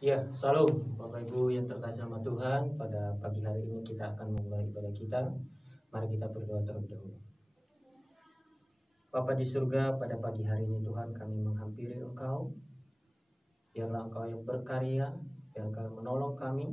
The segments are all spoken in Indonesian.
Ya, salam Bapak Ibu yang terkasih nama Tuhan. Pada pagi hari ini kita akan memulai ibadah kita. Mari kita berdoa terlebih dahulu. Bapa di surga, pada pagi hari ini Tuhan kami menghampiri Engkau. Biarlah Engkau yang berkarya, biar Engkau yang menolong kami.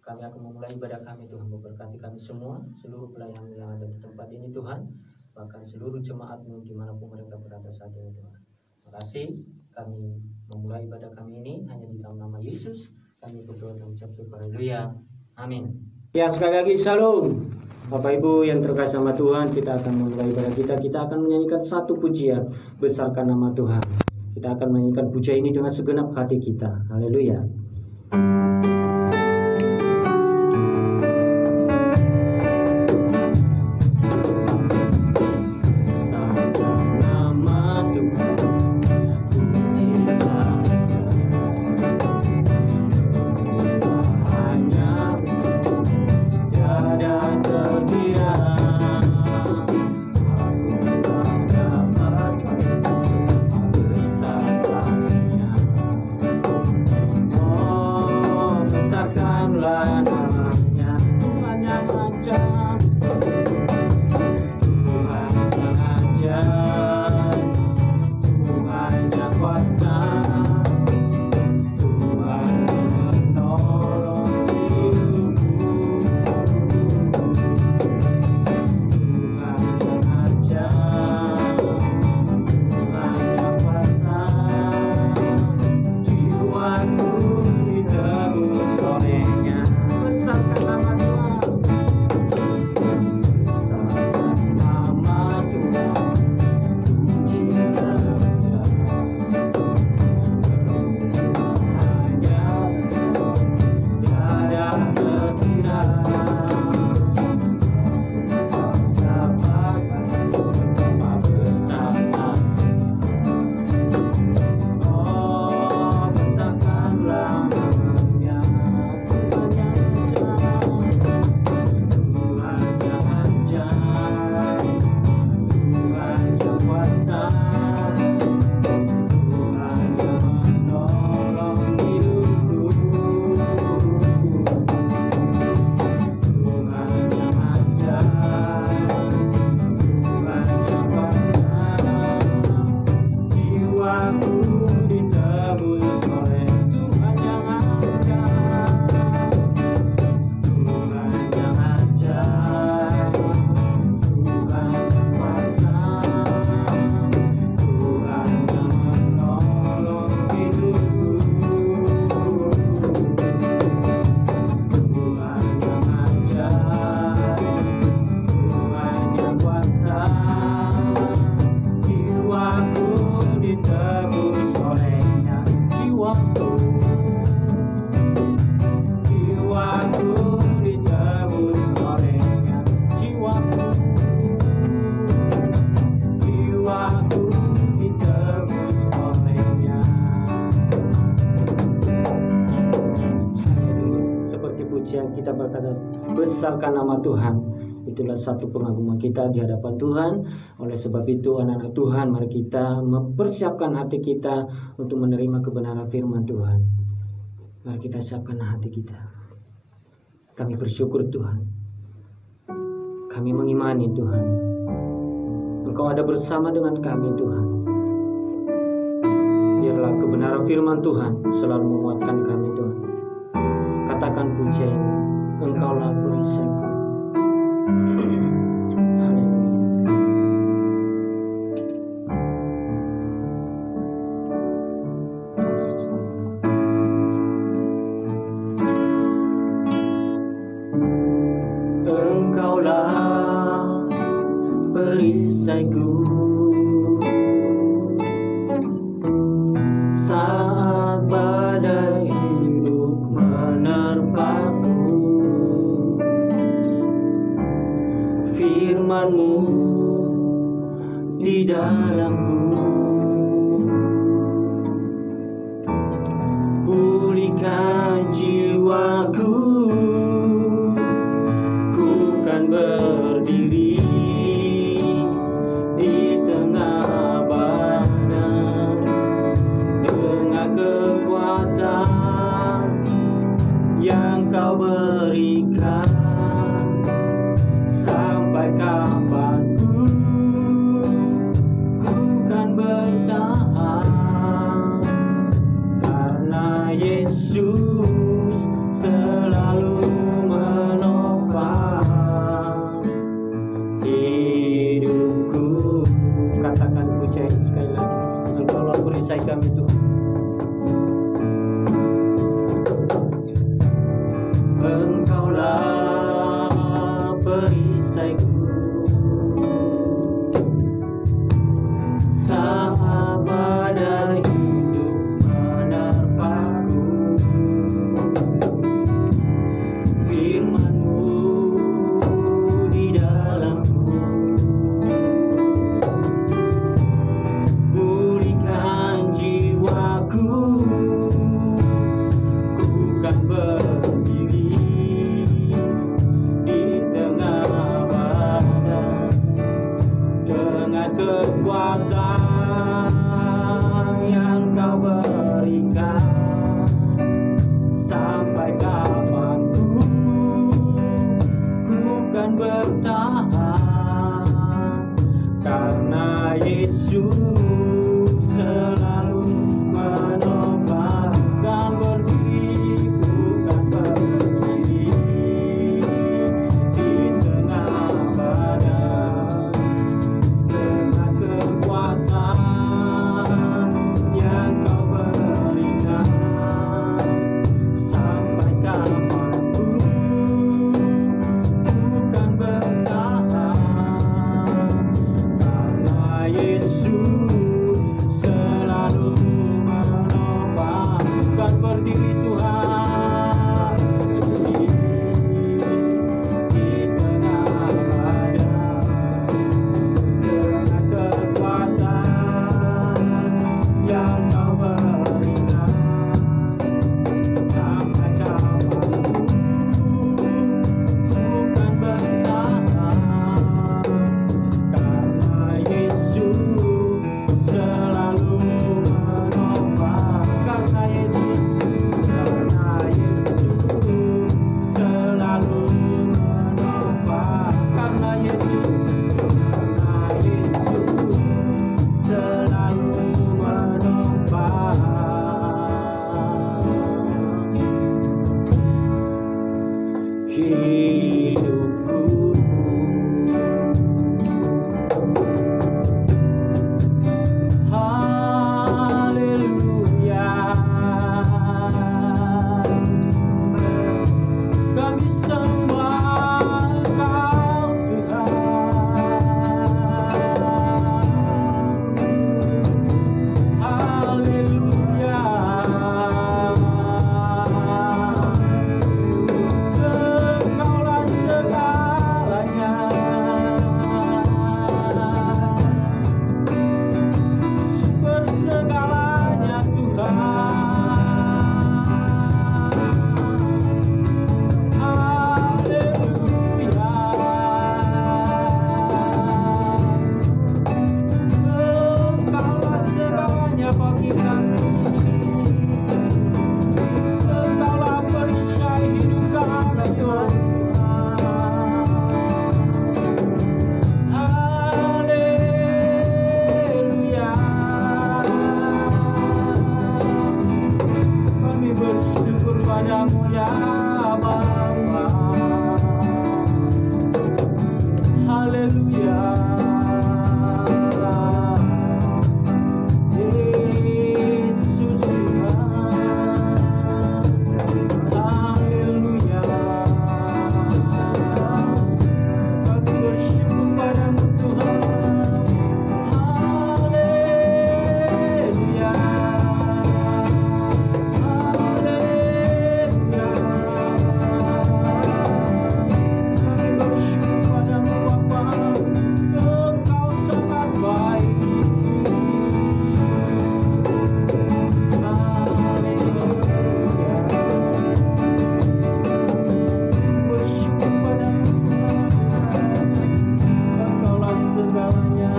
Kami akan memulai ibadah kami, Tuhan. Memberkati kami semua, seluruh pelayan yang ada di tempat ini Tuhan. Bahkan seluruh jemaat-Mu dimanapun mereka berada saat ini Tuhan. Terima kasih. Kami memulai ibadah kami ini hanya di dalam nama Yesus. Kami berdoa dan ucap syukur. Haleluya. Amin. Ya, sekali lagi shalom. Bapak Ibu yang terkasih sama Tuhan, kita akan memulai ibadah kita. Kita akan menyanyikan satu pujian, besarkan nama Tuhan. Kita akan menyanyikan pujian ini dengan segenap hati kita. Haleluya. Besarkan nama Tuhan. Itulah satu pengagungan kita di hadapan Tuhan. Oleh sebab itu anak-anak Tuhan, mari kita mempersiapkan hati kita untuk menerima kebenaran firman Tuhan. Mari kita siapkan hati kita. Kami bersyukur Tuhan. Kami mengimani Tuhan. Engkau ada bersama dengan kami Tuhan. Biarlah kebenaran firman Tuhan selalu menguatkan kami Tuhan. Katakan pujian, Engkaulah perisaiku. Engkaulah perisaiku saat badai hidup menerpaku. Firman-Mu di dalamku, pulihkan jiwaku, ku kan berdiri di tengah badai dengan kekuatan Yesus selalu menopang hidupku. Katakan pujian sekali lagi, Engkaulah perisai kami Tuhan. Engkaulah perisaiku, sahabat dan hidup menerpaku. Firman-Mu di dalamku, pulihkan jiwaku. Ku kan berdiri di tengah badai dengan kekuatan yang Kau berikan. Sampai kapanku ku kan bertahan, karena Yesus selalu menopang. Kan berdiri, bukan berdiri di tengah badai dengan kekuatan yang Kau berikan. Sampai kapanku ku kan bertahan, karena Yesus selalu menopang. Kan berdiri Tuhan, di tengah badai dengan kekuatan yang Kau berikan. Sampai kapanku ku kan bertahan, karena Yesus selalu menopang. Karena Yesus selalu menopang. Karena Yesus selalu menopang hidupku. Haleluya, kami sembah Kau Tuhan. Haleluya, Engkaulah segalanya, sumber segalanya Tuhan. Haleluya, Engkaulah segalanya bagi kami. Engkaulah perisai hidup kami Tuhan. Haleluya, kami bersyukur padamu ya Bapa. Haleluya, Yesus Tuhan. Haleluya, kami bersyukur padamu Tuhan. Haleluya, haleluya, kami bersyukur padamu Bapa. Engkau sangat baik. Haleluya, bersyukur padamu Tuhan. Engkaulah segalanya.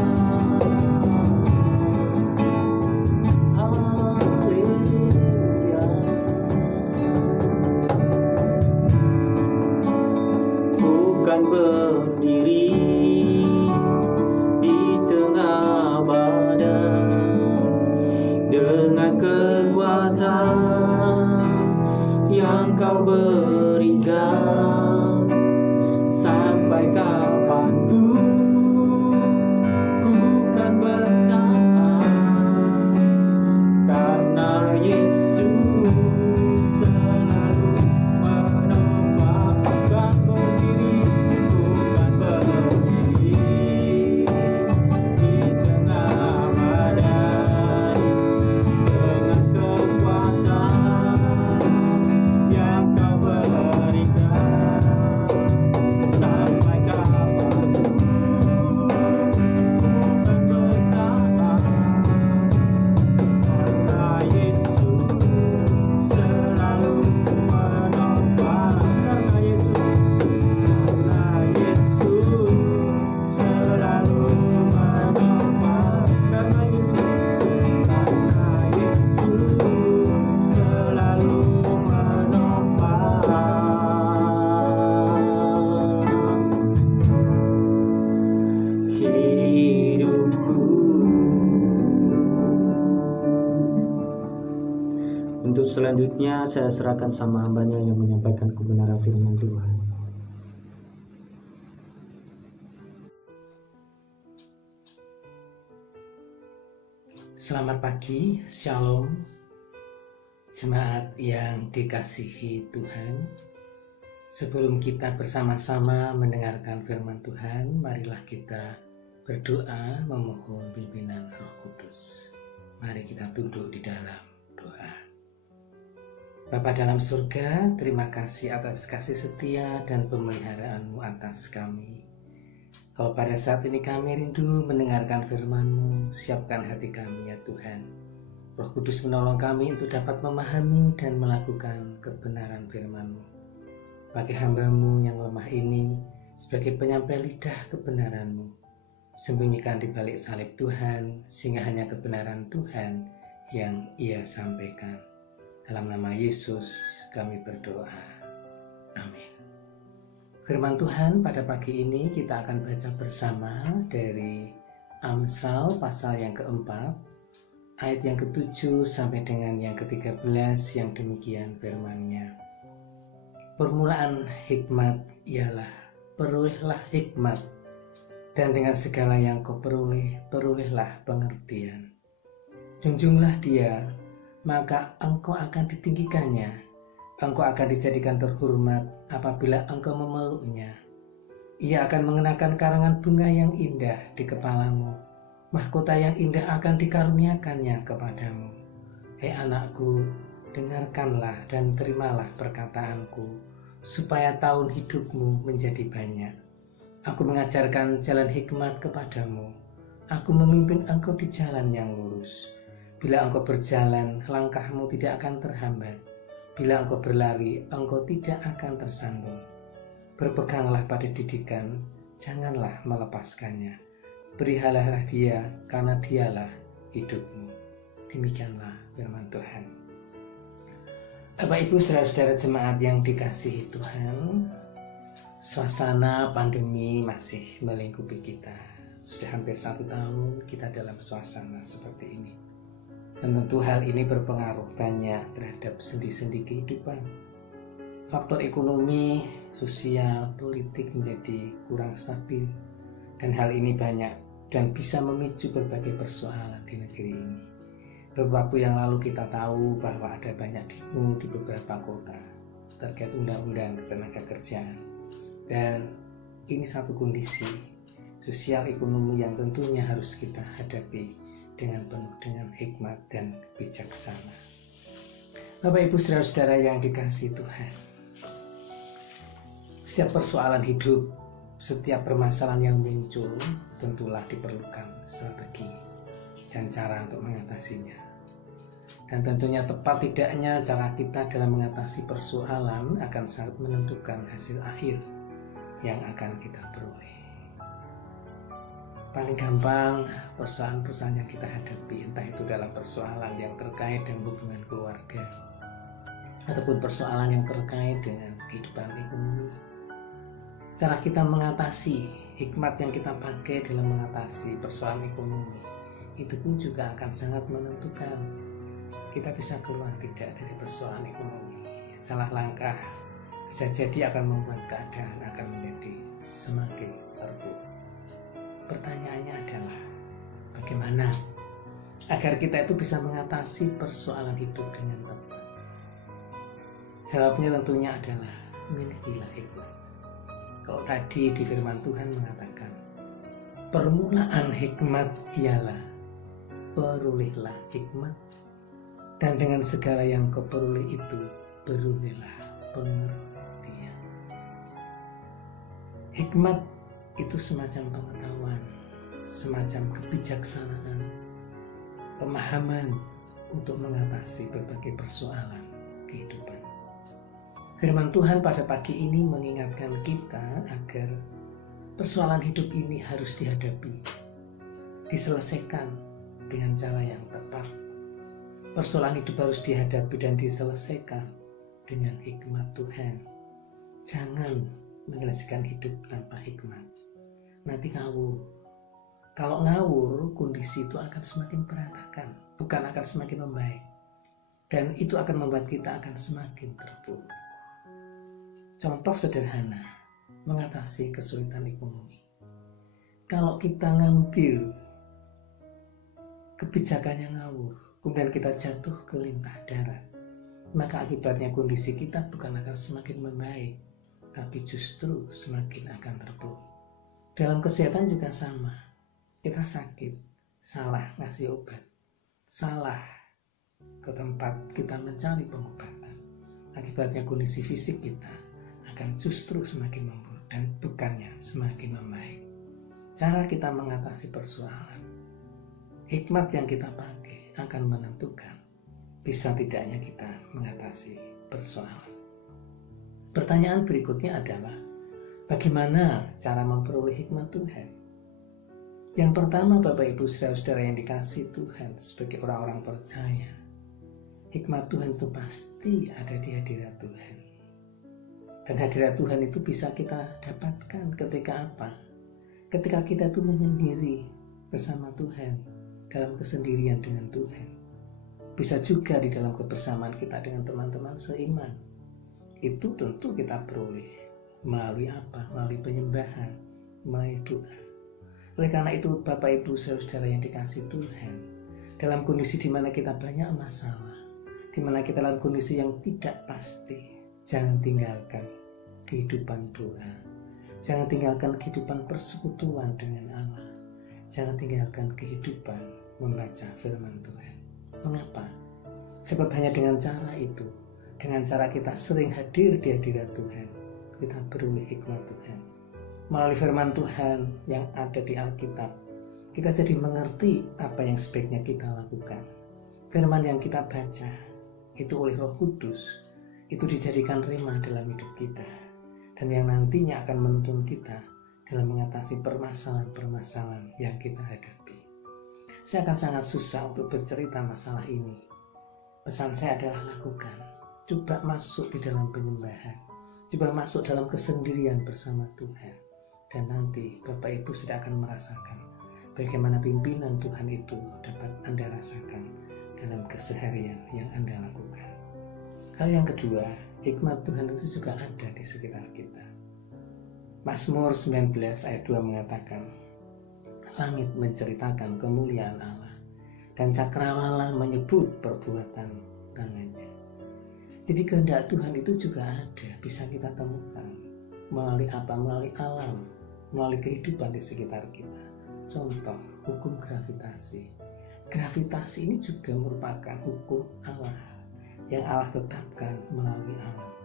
Haleluya, bukan berdiri di tengah badai dengan kekuatan Kau berikan. Sampai kapanpun ku kan bertahan, karena Yesus selalu menopang. Bukan berdiri, bukan berdiri di tengah badai dengan kekuatan yang Kau berikan. Sampai kapanpun ku kan bertahan, karena Yesus selalu menopang. Karena Yesus selalu menopang. Karena Yesus selalu menopang hidupku. Untuk selanjutnya saya serahkan sama hambanya yang menyampaikan kebenaran firman Tuhan. Selamat pagi, Shalom, jemaat yang dikasihi Tuhan. Sebelum kita bersama-sama mendengarkan firman Tuhan, marilah kita berdoa memohon pimpinan Roh Kudus. Mari kita tunduk di dalam doa. Bapa dalam surga, terima kasih atas kasih setia dan pemeliharaan-Mu atas kami. Kalau pada saat ini kami rindu mendengarkan firman-Mu, siapkan hati kami ya Tuhan. Roh Kudus menolong kami untuk dapat memahami dan melakukan kebenaran firman-Mu. Bagi hamba-Mu yang lemah ini, sebagai penyampai lidah kebenaran-Mu, sembunyikan di balik salib Tuhan, sehingga hanya kebenaran Tuhan yang Ia sampaikan. Dalam nama Yesus kami berdoa. Amin. Firman Tuhan pada pagi ini kita akan baca bersama dari Amsal pasal yang keempat, ayat yang ke-7 sampai dengan yang ke-13, yang demikian firman-Nya. Permulaan hikmat ialah perolehlah hikmat, dan dengan segala yang kau peroleh, perolehlah pengertian. Junjunglah dia, maka engkau akan ditinggikannya. Engkau akan dijadikan terhormat apabila engkau memeluknya. Ia akan mengenakan karangan bunga yang indah di kepalamu. Mahkota yang indah akan dikaruniakannya kepadamu. Hei anakku, dengarkanlah dan terimalah perkataanku, supaya tahun hidupmu menjadi banyak. Aku mengajarkan jalan hikmat kepadamu. Aku memimpin engkau di jalan yang lurus. Bila engkau berjalan, langkahmu tidak akan terhambat. Bila engkau berlari, engkau tidak akan tersandung. Berpeganglah pada didikan, janganlah melepaskannya. Peliharalah dia, karena dialah hidupmu. Demikianlah firman Tuhan. Bapak Ibu saudara-saudara jemaat yang dikasihi Tuhan, suasana pandemi masih melingkupi kita. Sudah hampir 1 tahun kita dalam suasana seperti ini. Dan tentu hal ini berpengaruh banyak terhadap sendi-sendi kehidupan. Faktor ekonomi, sosial, politik menjadi kurang stabil. Dan hal ini banyak dan bisa memicu berbagai persoalan di negeri ini. Beberapa waktu yang lalu kita tahu bahwa ada banyak demo di beberapa kota terkait undang-undang ketenagakerjaan. Dan ini satu kondisi sosial ekonomi yang tentunya harus kita hadapi dengan penuh dengan hikmat dan bijaksana. Bapak Ibu saudara-saudara yang dikasihi Tuhan, setiap persoalan hidup, setiap permasalahan yang muncul tentulah diperlukan strategi dan cara untuk mengatasinya. Dan tentunya tepat tidaknya cara kita dalam mengatasi persoalan akan sangat menentukan hasil akhir yang akan kita peroleh. Paling gampang persoalan-persoalan yang kita hadapi, entah itu dalam persoalan yang terkait dengan hubungan keluarga ataupun persoalan yang terkait dengan kehidupan ekonomi. Cara kita mengatasi, hikmat yang kita pakai dalam mengatasi persoalan ekonomi, itu pun juga akan sangat menentukan kita bisa keluar tidak dari persoalan ekonomi. Salah langkah bisa jadi akan membuat keadaan akan menjadi semakin terpuruk. Pertanyaannya adalah, bagaimana agar kita itu bisa mengatasi persoalan hidup dengan tepat? Jawabnya tentunya adalah milikilah hikmat. Kalau tadi di firman Tuhan mengatakan, permulaan hikmat ialah perolehlah hikmat, dan dengan segala yang kau peroleh itu berolehlah pengertian. Hikmat itu semacam pengetahuan, semacam kebijaksanaan, pemahaman untuk mengatasi berbagai persoalan kehidupan. Firman Tuhan pada pagi ini mengingatkan kita agar persoalan hidup ini harus dihadapi, diselesaikan dengan cara yang tepat. Persoalan hidup harus dihadapi dan diselesaikan dengan hikmat Tuhan. Jangan menyelesaikan hidup tanpa hikmat, nanti ngawur. Kalau ngawur, kondisi itu akan semakin berantakan, bukan akan semakin membaik. Dan itu akan membuat kita akan semakin terpuruk. Contoh sederhana mengatasi kesulitan ekonomi. Kalau kita ngambil kebijakan yang ngawur, kemudian kita jatuh ke lintah darat, maka akibatnya kondisi kita bukan akan semakin membaik, tapi justru semakin akan terpuruk. Dalam kesehatan juga sama. Kita sakit, salah ngasih obat, salah ke tempat kita mencari pengobatan, akibatnya kondisi fisik kita akan justru semakin memburuk dan bukannya semakin membaik. Cara kita mengatasi persoalan, hikmat yang kita pakai akan menentukan bisa tidaknya kita mengatasi persoalan. Pertanyaan berikutnya adalah, bagaimana cara memperoleh hikmat Tuhan? Yang pertama, Bapak Ibu Saudara-saudara yang dikasihi Tuhan, sebagai orang-orang percaya, hikmat Tuhan itu pasti ada di hadirat Tuhan. Dan hadirat Tuhan itu bisa kita dapatkan ketika apa? Ketika kita itu menyendiri bersama Tuhan, dalam kesendirian dengan Tuhan. Bisa juga di dalam kebersamaan kita dengan teman-teman seiman. Itu tentu kita peroleh melalui apa? Melalui penyembahan, melalui doa. Oleh karena itu, Bapak Ibu Saudara yang dikasihi Tuhan, dalam kondisi di mana kita banyak masalah, di mana kita dalam kondisi yang tidak pasti, jangan tinggalkan kehidupan doa. Jangan tinggalkan kehidupan persekutuan dengan Allah. Jangan tinggalkan kehidupan membaca firman Tuhan. Mengapa? Sebab hanya dengan cara itu, dengan cara kita sering hadir di hadirat Tuhan, kita beroleh hikmat Tuhan. Melalui firman Tuhan yang ada di Alkitab, kita jadi mengerti apa yang sebaiknya kita lakukan. Firman yang kita baca, itu oleh Roh Kudus, itu dijadikan rema dalam hidup kita. Dan yang nantinya akan menuntun kita dalam mengatasi permasalahan-permasalahan yang kita hadapi. Saya akan sangat susah untuk bercerita masalah ini. Pesan saya adalah lakukan. Coba masuk di dalam penyembahan. Coba masuk dalam kesendirian bersama Tuhan. Dan nanti Bapak Ibu sudah akan merasakan bagaimana pimpinan Tuhan itu dapat Anda rasakan dalam keseharian yang Anda lakukan. Hal yang kedua, hikmat Tuhan itu juga ada di sekitar kita. Mazmur 19 ayat 2 mengatakan, langit menceritakan kemuliaan Allah, dan cakrawala menyebut perbuatan tangannya. Jadi kehendak Tuhan itu juga ada, bisa kita temukan. Melalui apa? Melalui alam, melalui kehidupan di sekitar kita. Contoh, hukum gravitasi. Gravitasi ini juga merupakan hukum Allah yang Allah tetapkan melalui alam.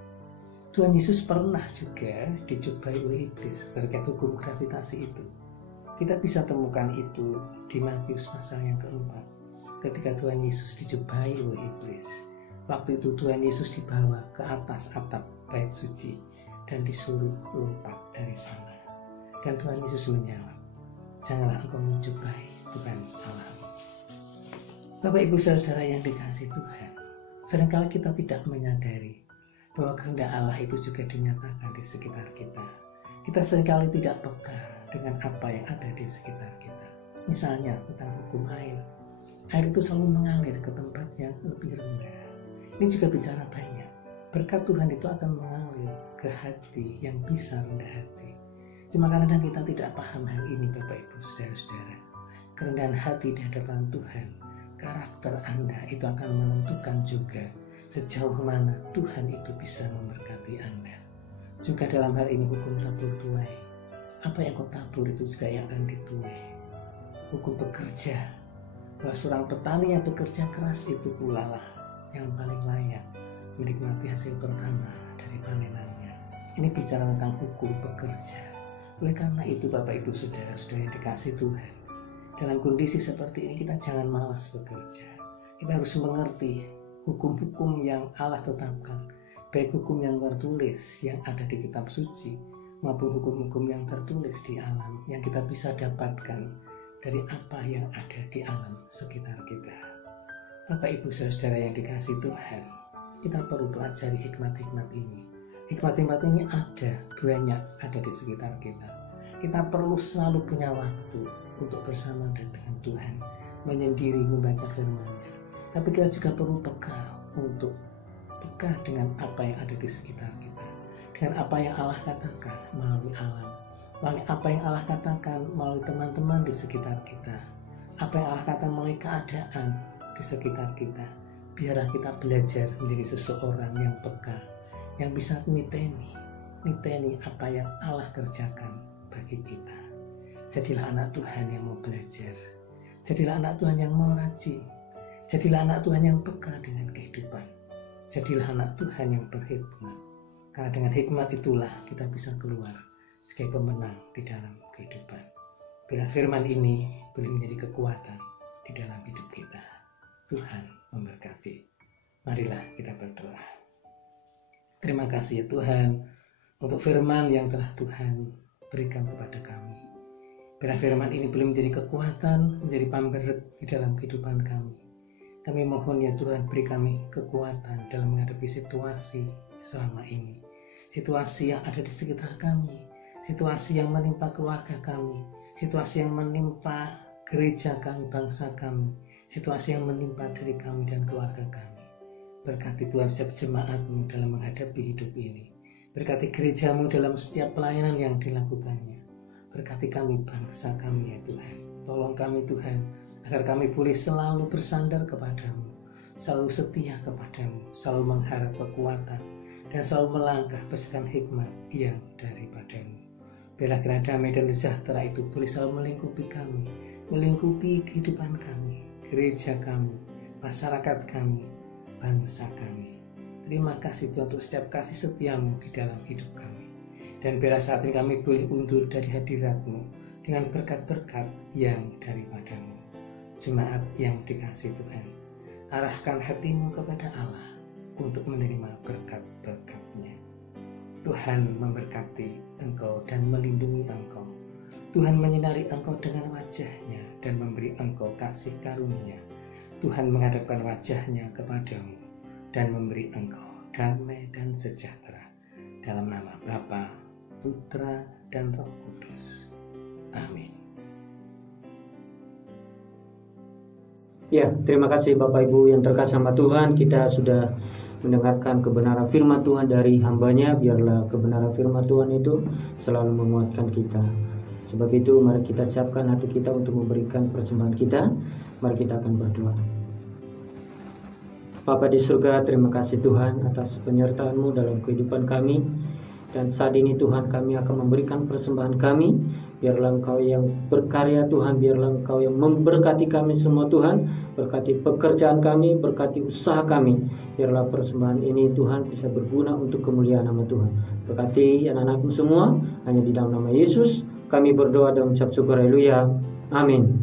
Tuhan Yesus pernah juga dicobai oleh iblis terkait hukum gravitasi itu. Kita bisa temukan itu di Matius pasal yang keempat. Ketika Tuhan Yesus dicobai oleh iblis, waktu itu Tuhan Yesus dibawa ke atas atap bait suci dan disuruh lompat dari sana. Dan Tuhan Yesus menjawab, janganlah engkau mencobai Tuhan Allah. Bapak Ibu Saudara yang dikasihi Tuhan, seringkali kita tidak menyadari bahwa kehendak Allah itu juga dinyatakan di sekitar kita. Kita seringkali tidak peka dengan apa yang ada di sekitar kita. Misalnya tentang hukum air. air itu selalu mengalir ke tempat yang lebih rendah. Ini juga bicara banyak. Berkat Tuhan itu akan mengalir ke hati yang bisa rendah hati. Cuma kadang kita tidak paham hal ini, Bapak Ibu, saudara-saudara. Kerendahan hati di hadapan Tuhan, karakter Anda itu akan menentukan juga sejauh mana Tuhan itu bisa memberkati Anda. Juga dalam hal ini hukum tabur tuai. Apa yang kau tabur itu juga yang akan dituai. Hukum bekerja, bahwa seorang petani yang bekerja keras itu pula lah yang paling layak menikmati hasil pertama dari panenannya. Ini bicara tentang hukum bekerja. Oleh karena itu Bapak Ibu Saudara-saudara yang dikasih Tuhan, dalam kondisi seperti ini kita jangan malas bekerja. Kita harus mengerti hukum-hukum yang Allah tetapkan, baik hukum yang tertulis yang ada di kitab suci maupun hukum-hukum yang tertulis di alam yang kita bisa dapatkan dari apa yang ada di alam sekitar kita. Bapak Ibu Saudara yang dikasih Tuhan, kita perlu pelajari hikmat-hikmat ini. Hikmat-hikmat ini banyak ada di sekitar kita. Kita perlu selalu punya waktu untuk bersama dengan Tuhan, menyendiri membaca firman-Nya. Tapi kita juga perlu peka dengan apa yang ada di sekitar kita, dengan apa yang Allah katakan melalui alam, melalui apa yang Allah katakan melalui teman-teman di sekitar kita, apa yang Allah katakan melalui keadaan di sekitar kita. Biarlah kita belajar menjadi seseorang yang peka, yang bisa niteni apa yang Allah kerjakan bagi kita. Jadilah anak Tuhan yang mau belajar, jadilah anak Tuhan yang mau rajin, jadilah anak Tuhan yang peka dengan kehidupan, jadilah anak Tuhan yang berhikmat. Karena dengan hikmat itulah kita bisa keluar sebagai pemenang di dalam kehidupan. Bila firman ini boleh menjadi kekuatan di dalam hidup kita. Tuhan memberkati. Marilah kita berdoa. Terima kasih ya Tuhan untuk firman yang telah Tuhan berikan kepada kami. Bila firman ini boleh menjadi kekuatan, menjadi pamberek di dalam kehidupan kami. Kami mohon ya Tuhan, beri kami kekuatan dalam menghadapi situasi selama ini. Situasi yang ada di sekitar kami, situasi yang menimpa keluarga kami, situasi yang menimpa gereja kami, bangsa kami, situasi yang menimpa diri kami dan keluarga kami. Berkati Tuhan setiap jemaat-Mu dalam menghadapi hidup ini. Berkati gereja-Mu dalam setiap pelayanan yang dilakukannya. Berkati kami, bangsa kami ya Tuhan. Tolong kami Tuhan, agar kami boleh selalu bersandar kepada-Mu, selalu setia kepada-Mu, selalu mengharap kekuatan, dan selalu melangkah berdasarkan hikmat yang daripada-Mu. Biarlah kiranya damai dan sejahtera itu boleh selalu melingkupi kami, melingkupi kehidupan kami, gereja kami, masyarakat kami, bangsa kami. Terima kasih Tuhan untuk setiap kasih setia-Mu di dalam hidup kami. Dan biarlah saat ini kami boleh undur dari hadirat-Mu dengan berkat-berkat yang daripada-Mu. Jemaat yang dikasih Tuhan, arahkan hatimu kepada Allah untuk menerima berkat-berkat-Nya. Tuhan memberkati engkau dan melindungi engkau. Tuhan menyinari engkau dengan wajah-Nya dan memberi engkau kasih karunia. Tuhan menghadapkan wajah-Nya kepadamu dan memberi engkau damai dan sejahtera. Dalam nama Bapa, Putra, dan Roh Kudus. Amin. Ya, terima kasih Bapak Ibu yang terkasih sama Tuhan. Kita sudah mendengarkan kebenaran firman Tuhan dari hamba-Nya. Biarlah kebenaran firman Tuhan itu selalu menguatkan kita. Sebab itu mari kita siapkan hati kita untuk memberikan persembahan kita. Mari kita akan berdoa. Bapa di surga, terima kasih Tuhan atas penyertaan-Mu dalam kehidupan kami. Dan saat ini Tuhan, kami akan memberikan persembahan kami. Biarlah Engkau yang berkarya Tuhan, biarlah Engkau yang memberkati kami semua Tuhan. Berkati pekerjaan kami, berkati usaha kami. Biarlah persembahan ini Tuhan bisa berguna untuk kemuliaan nama Tuhan. Berkati anak-anak-Mu semua, hanya di dalam nama Yesus kami berdoa dan mengucap syukur. Haleluya. Amin.